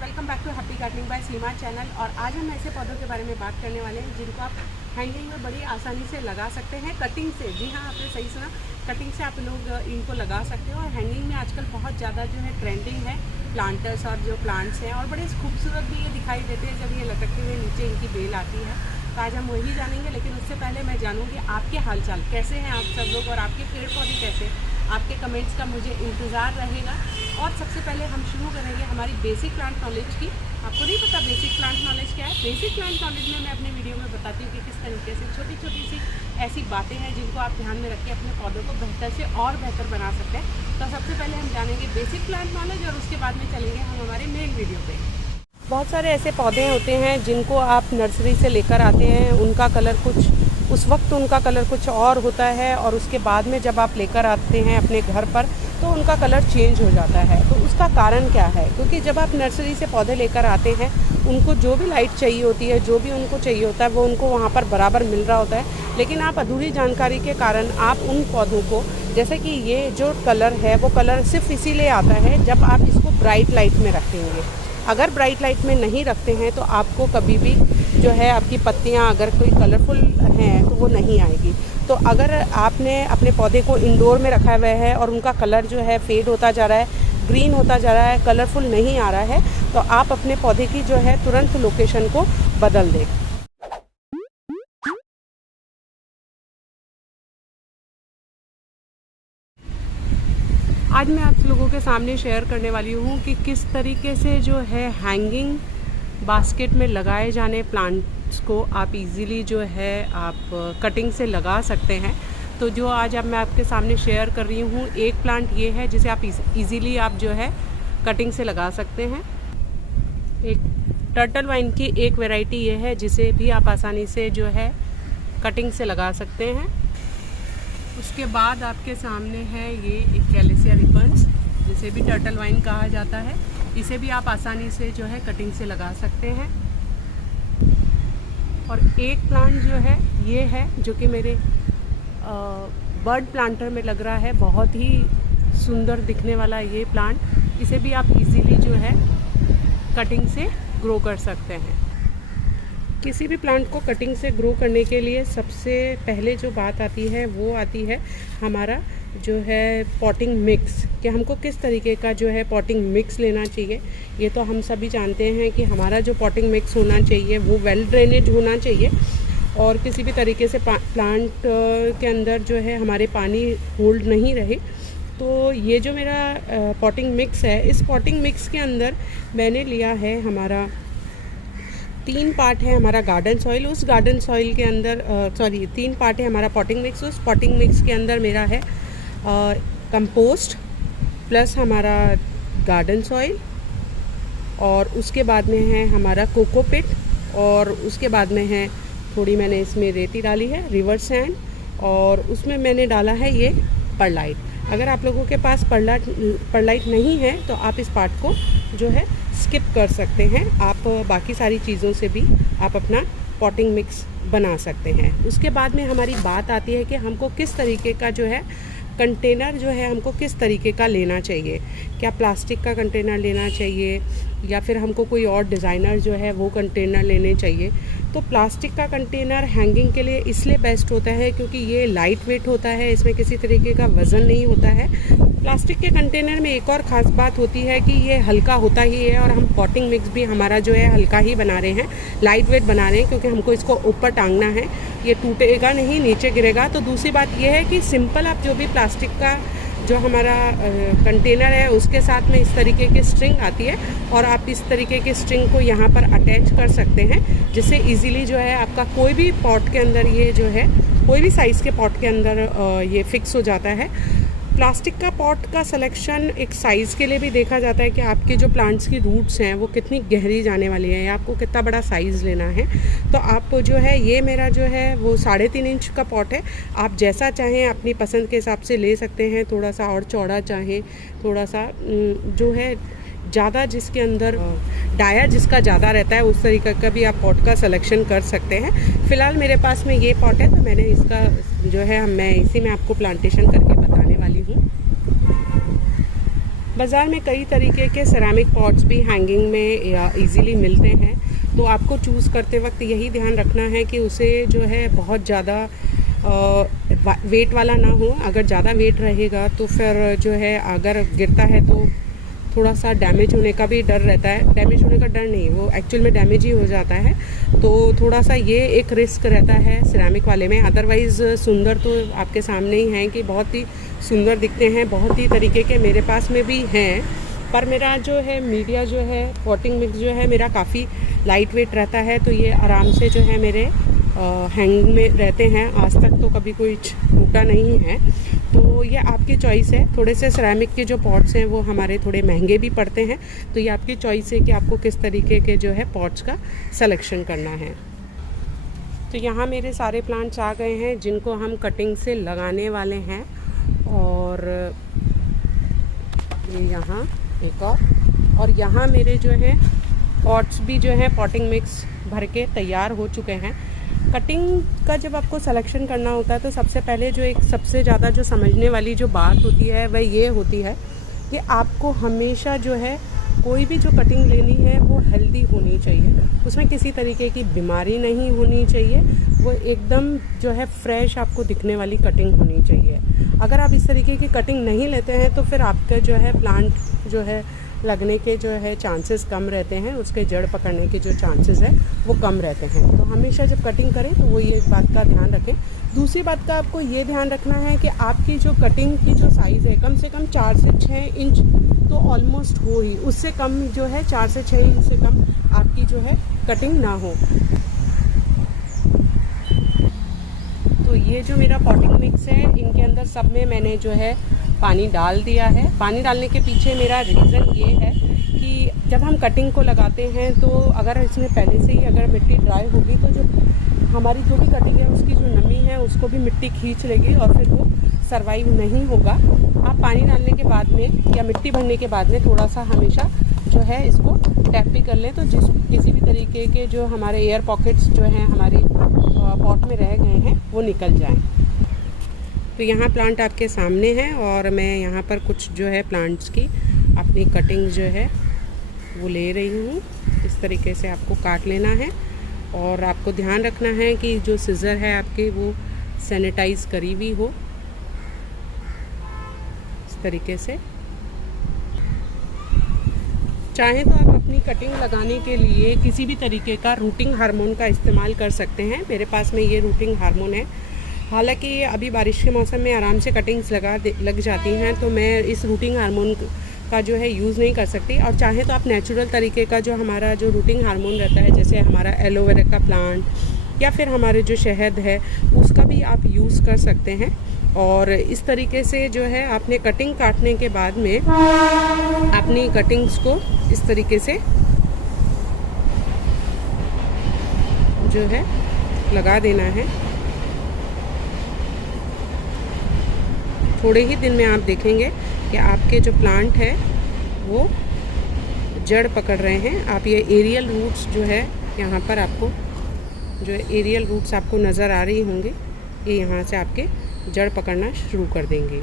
Welcome back to happy gardening by Seema channel. और आज हम ऐसे पौधों के बारे में बात करने वाले हैं जिनको आप हैंगिंग में बड़ी आसानी से लगा सकते हैं, कटिंग से। जी हाँ, आपने सही सुना, कटिंग से आप लोग इनको लगा सकते हो। और हैंगिंग में आजकल बहुत ज़्यादा जो है ट्रेंडिंग है प्लांटर्स और जो प्लांट्स हैं, और बड़े खूबसूरत भी ये दिखाई देते हैं जब ये लटकते हुए नीचे इनकी बेल आती है। तो आज हम वही जानेंगे, लेकिन उससे पहले मैं जानूँगी आपके हालचाल कैसे हैं आप सब लोग, और आपके पेड़ पौधे कैसे। आपके कमेंट्स का मुझे इंतज़ार रहेगा। और सबसे पहले हम शुरू करेंगे हमारी बेसिक प्लांट नॉलेज की। आपको नहीं पता बेसिक प्लांट नॉलेज क्या है? बेसिक प्लांट नॉलेज में मैं अपने वीडियो में बताती हूँ कि किस तरीके से छोटी छोटी सी ऐसी बातें हैं जिनको आप ध्यान में रख के अपने पौधों को बेहतर से और बेहतर बना सकते हैं। तो सबसे पहले हम जानेंगे बेसिक प्लांट नॉलेज, और उसके बाद में चलेंगे हम हमारे मेन वीडियो पे। बहुत सारे ऐसे पौधे होते हैं जिनको आप नर्सरी से लेकर आते हैं, उनका कलर कुछ उस वक्त उनका कलर कुछ और होता है, और उसके बाद में जब आप लेकर आते हैं अपने घर पर तो उनका कलर चेंज हो जाता है। तो उसका कारण क्या है? क्योंकि जब आप नर्सरी से पौधे लेकर आते हैं, उनको जो भी लाइट चाहिए होती है, जो भी उनको चाहिए होता है, वो उनको वहाँ पर बराबर मिल रहा होता है। लेकिन आप अधूरी जानकारी के कारण आप उन पौधों को, जैसे कि ये जो कलर है वो कलर सिर्फ इसीलिए आता है जब आप इसको ब्राइट लाइट में रखेंगे। अगर ब्राइट लाइट में नहीं रखते हैं तो आपको कभी भी जो है आपकी पत्तियां अगर कोई कलरफुल हैं तो वो नहीं आएगी। तो अगर आपने अपने पौधे को इंडोर में रखा हुआ है और उनका कलर जो है फेड होता जा रहा है, ग्रीन होता जा रहा है, कलरफुल नहीं आ रहा है, तो आप अपने पौधे की जो है तुरंत लोकेशन को बदल दें। आज मैं आप लोगों के सामने शेयर करने वाली हूँ कि किस तरीके से जो है हैंगिंग बास्केट में लगाए जाने प्लांट्स को आप इजीली जो है आप कटिंग से लगा सकते हैं। तो जो आज अब मैं आपके सामने शेयर कर रही हूँ, एक प्लांट ये है जिसे आप इजीली आप जो है कटिंग से लगा सकते हैं। एक टर्टल वाइन की एक वैरायटी ये है जिसे भी आप आसानी से जो है कटिंग से लगा सकते हैं। उसके बाद आपके सामने है ये एक कैलेसिया रिपन्स, जिसे भी टर्टल वाइन कहा जाता है। इसे भी आप आसानी से जो है कटिंग से लगा सकते हैं। और एक प्लांट जो है ये है जो कि मेरे बर्ड प्लांटर में लग रहा है, बहुत ही सुंदर दिखने वाला ये प्लांट। इसे भी आप इजीली जो है कटिंग से ग्रो कर सकते हैं। किसी भी प्लांट को कटिंग से ग्रो करने के लिए सबसे पहले जो बात आती है वो आती है हमारा जो है पॉटिंग मिक्स, कि हमको किस तरीके का जो है पॉटिंग मिक्स लेना चाहिए। ये तो हम सभी जानते हैं कि हमारा जो पॉटिंग मिक्स होना चाहिए वो वेल ड्रेनेज होना चाहिए, और किसी भी तरीके से प्लांट के अंदर जो है हमारे पानी होल्ड नहीं रहे। तो ये जो मेरा पॉटिंग मिक्स है, इस पॉटिंग मिक्स के अंदर मैंने लिया है हमारा 3 पार्ट है हमारा गार्डन सॉइल। उस गार्डन सॉइल के अंदर 3 पार्ट है हमारा पॉटिंग मिक्स। उस पॉटिंग मिक्स के अंदर मेरा है कंपोस्ट प्लस हमारा गार्डन सॉइल, और उसके बाद में है हमारा कोकोपिट, और उसके बाद में है थोड़ी मैंने इसमें रेती डाली है, रिवर सैंड, और उसमें मैंने डाला है ये परलाइट। अगर आप लोगों के पास परलाइट नहीं है तो आप इस पार्ट को जो है स्किप कर सकते हैं। आप बाकी सारी चीज़ों से भी आप अपना पॉटिंग मिक्स बना सकते हैं। उसके बाद में हमारी बात आती है कि हमको किस तरीके का जो है कंटेनर जो है हमको किस तरीके का लेना चाहिए। क्या प्लास्टिक का कंटेनर लेना चाहिए, या फिर हमको कोई और डिज़ाइनर जो है वो कंटेनर लेने चाहिए। तो प्लास्टिक का कंटेनर हैंगिंग के लिए इसलिए बेस्ट होता है क्योंकि ये लाइट वेट होता है, इसमें किसी तरीके का वज़न नहीं होता है। प्लास्टिक के कंटेनर में एक और ख़ास बात होती है कि ये हल्का होता ही है, और हम पॉटिंग मिक्स भी हमारा जो है हल्का ही बना रहे हैं, लाइट वेट बना रहे हैं, क्योंकि हमको इसको ऊपर टांगना है, ये टूटेगा नहीं, नीचे गिरेगा। तो दूसरी बात ये है कि सिंपल आप जो भी प्लास्टिक का जो हमारा कंटेनर है उसके साथ में इस तरीके की स्ट्रिंग आती है, और आप इस तरीके की स्ट्रिंग को यहाँ पर अटैच कर सकते हैं, जिससे इजीली जो है आपका कोई भी पॉट के अंदर ये जो है कोई भी साइज़ के पॉट के अंदर ये फिक्स हो जाता है। प्लास्टिक का पॉट का सिलेक्शन एक साइज़ के लिए भी देखा जाता है कि आपके जो प्लांट्स की रूट्स हैं वो कितनी गहरी जाने वाली है, या आपको कितना बड़ा साइज़ लेना है। तो आप जो है ये मेरा जो है वो 3.5 इंच का पॉट है। आप जैसा चाहें अपनी पसंद के हिसाब से ले सकते हैं, थोड़ा सा और चौड़ा चाहें, थोड़ा सा जो है ज़्यादा जिसके अंदर डाया जिसका ज़्यादा रहता है उस तरीके का भी आप पॉट का सिलेक्शन कर सकते हैं। फ़िलहाल मेरे पास में ये पॉट है तो मैंने इसका जो है मैं इसी में आपको प्लांटेशन करके बताने वाली हूँ। बाज़ार में कई तरीके के सेरामिक पॉट्स भी हैंगिंग में इजीली मिलते हैं, तो आपको चूज़ करते वक्त यही ध्यान रखना है कि उसे जो है बहुत ज़्यादा वेट वाला ना हो। अगर ज़्यादा वेट रहेगा तो फिर जो है अगर गिरता है तो थोड़ा सा डैमेज होने का भी डर रहता है। डैमेज होने का डर नहीं, वो एक्चुअल में डैमेज ही हो जाता है, तो थोड़ा सा ये एक रिस्क रहता है सिरेमिक वाले में। अदरवाइज़ सुंदर तो आपके सामने ही हैं कि बहुत ही सुंदर दिखते हैं, बहुत ही तरीके के मेरे पास में भी हैं। पर मेरा जो है मीडिया जो है पॉटिंग मिक्स जो है मेरा काफ़ी लाइट वेट रहता है, तो ये आराम से जो है मेरे हैंग में रहते हैं। आज तक तो कभी कोई टूटा नहीं है, तो ये आपकी चॉइस है। थोड़े से सिरेमिक के जो पॉट्स हैं वो हमारे थोड़े महंगे भी पड़ते हैं, तो ये आपकी चॉइस है कि आपको किस तरीके के जो है पॉट्स का सिलेक्शन करना है। तो यहाँ मेरे सारे प्लांट्स आ गए हैं जिनको हम कटिंग से लगाने वाले हैं, और ये यहाँ एक और यहाँ मेरे जो है पॉट्स भी जो है पॉटिंग मिक्स भर के तैयार हो चुके हैं। कटिंग का जब आपको सिलेक्शन करना होता है तो सबसे पहले जो एक सबसे ज़्यादा जो समझने वाली जो बात होती है वह ये होती है कि आपको हमेशा जो है कोई भी जो कटिंग लेनी है वो हेल्दी होनी चाहिए, उसमें किसी तरीके की बीमारी नहीं होनी चाहिए, वो एकदम जो है फ्रेश आपको दिखने वाली कटिंग होनी चाहिए। अगर आप इस तरीके की कटिंग नहीं लेते हैं तो फिर आपका जो है प्लांट जो है लगने के जो है चांसेस कम रहते हैं, उसके जड़ पकड़ने के जो चांसेस है वो कम रहते हैं। तो हमेशा जब कटिंग करें तो वो ये बात का ध्यान रखें। दूसरी बात का आपको ये ध्यान रखना है कि आपकी जो कटिंग की जो साइज़ है कम से कम 4 से 6 इंच तो ऑलमोस्ट हो ही, उससे कम जो है 4 से 6 इंच से कम आपकी जो है कटिंग ना हो। तो ये जो मेरा पॉटिंग मिक्स है इनके अंदर सब में मैंने जो है पानी डाल दिया है। पानी डालने के पीछे मेरा रीज़न ये है कि जब हम कटिंग को लगाते हैं तो अगर इसमें पहले से ही अगर मिट्टी ड्राई होगी तो जो हमारी जो भी कटिंग है उसकी जो नमी है उसको भी मिट्टी खींच लेगी और फिर वो सर्वाइव नहीं होगा। आप पानी डालने के बाद में या मिट्टी भरने के बाद में थोड़ा सा हमेशा जो है इसको टैप भी कर लें, तो किसी भी तरीके के जो हमारे एयर पॉकेट्स जो हैं हमारे पॉट में रह गए हैं वो निकल जाएं। तो यहाँ प्लांट आपके सामने है और मैं यहाँ पर कुछ जो है प्लांट्स की अपनी कटिंग जो है वो ले रही हूँ। इस तरीके से आपको काट लेना है और आपको ध्यान रखना है कि जो सिज़र है आपके वो सैनिटाइज़ करी हुई हो। इस तरीके से चाहें तो आप अपनी कटिंग लगाने के लिए किसी भी तरीके का रूटिंग हार्मोन का इस्तेमाल कर सकते हैं। मेरे पास में ये रूटिंग हार्मोन है। हालांकि अभी बारिश के मौसम में आराम से कटिंग्स लग जाती हैं, तो मैं इस रूटिंग हार्मोन का जो है यूज़ नहीं कर सकती। और चाहे तो आप नेचुरल तरीके का जो हमारा जो रूटिंग हार्मोन रहता है, जैसे हमारा एलोवेरा का प्लांट या फिर हमारे जो शहद है उसका भी आप यूज़ कर सकते हैं। और इस तरीके से जो है आपने कटिंग काटने के बाद में अपनी कटिंग्स को इस तरीके से जो है लगा देना है। थोड़े ही दिन में आप देखेंगे कि आपके जो प्लांट है वो जड़ पकड़ रहे हैं। आप ये एरियल रूट्स जो है यहाँ पर आपको जो एरियल रूट्स आपको नज़र आ रही होंगी, ये यहाँ से आपके जड़ पकड़ना शुरू कर देंगे।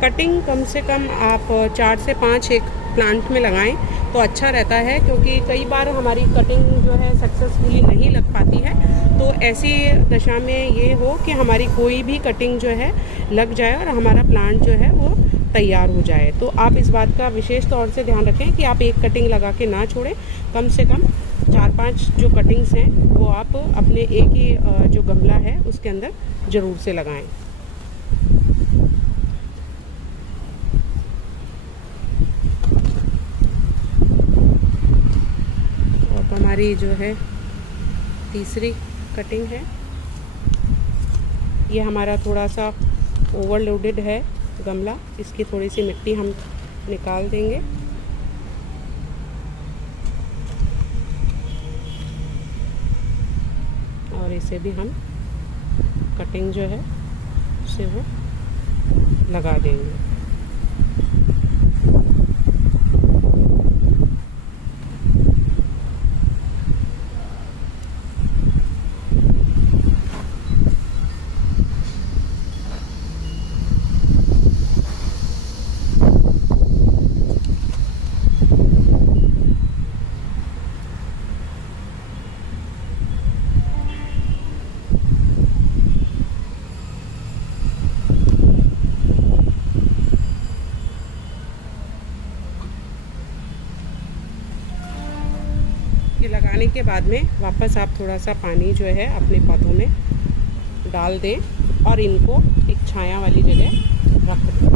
कटिंग कम से कम आप 4 से 5 एक प्लांट में लगाएं तो अच्छा रहता है, क्योंकि कई बार हमारी कटिंग जो है सक्सेसफुली नहीं लग पाती है। तो ऐसी दशा में ये हो कि हमारी कोई भी कटिंग जो है लग जाए और हमारा प्लांट जो है वो तैयार हो जाए। तो आप इस बात का विशेष तौर से ध्यान रखें कि आप एक कटिंग लगा के ना छोड़ें, कम से कम 4-5 जो कटिंग्स हैं वो आप अपने एक ही जो गमला है उसके अंदर ज़रूर से लगाएं। और हमारी जो है तीसरी कटिंग है, ये हमारा थोड़ा सा ओवरलोडेड है गमला, इसकी थोड़ी सी मिट्टी हम निकाल देंगे। और इसे भी हम कटिंग जो है उसे वो लगा देंगे। ये लगाने के बाद में वापस आप थोड़ा सा पानी जो है अपने पौधों में डाल दें और इनको एक छाया वाली जगह रख दें।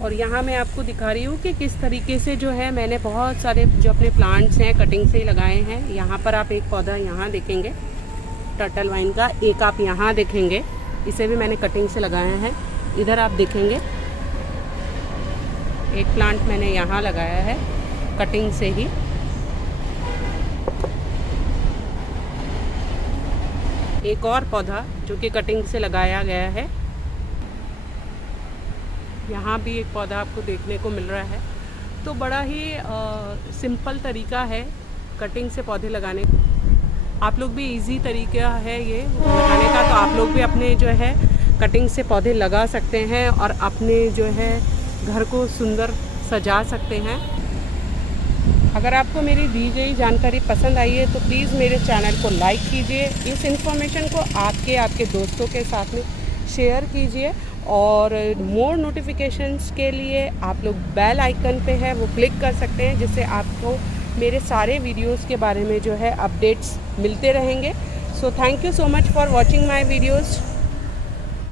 और यहाँ मैं आपको दिखा रही हूँ कि किस तरीके से जो है मैंने बहुत सारे जो अपने प्लांट्स हैं कटिंग से लगाए हैं। यहाँ पर आप एक पौधा यहाँ देखेंगे टर्टल वाइन का, एक आप यहाँ देखेंगे, इसे भी मैंने कटिंग से लगाया है। इधर आप देखेंगे एक प्लांट मैंने यहाँ लगाया है कटिंग से ही। एक और पौधा जो कि कटिंग से लगाया गया है, यहाँ भी एक पौधा आपको देखने को मिल रहा है। तो बड़ा ही सिंपल तरीका है कटिंग से पौधे लगाने। आप लोग भी इजी तरीका है ये लगाने का, तो आप लोग भी अपने जो है कटिंग से पौधे लगा सकते हैं और अपने जो है घर को सुंदर सजा सकते हैं। अगर आपको मेरी दी गई जानकारी पसंद आई है तो प्लीज़ मेरे चैनल को लाइक कीजिए, इस इन्फॉर्मेशन को आपके दोस्तों के साथ में शेयर कीजिए और मोर नोटिफिकेशंस के लिए आप लोग बेल आइकन पे है वो क्लिक कर सकते हैं, जिससे आपको मेरे सारे वीडियोस के बारे में जो है अपडेट्स मिलते रहेंगे। So thank you so much for watching my videos.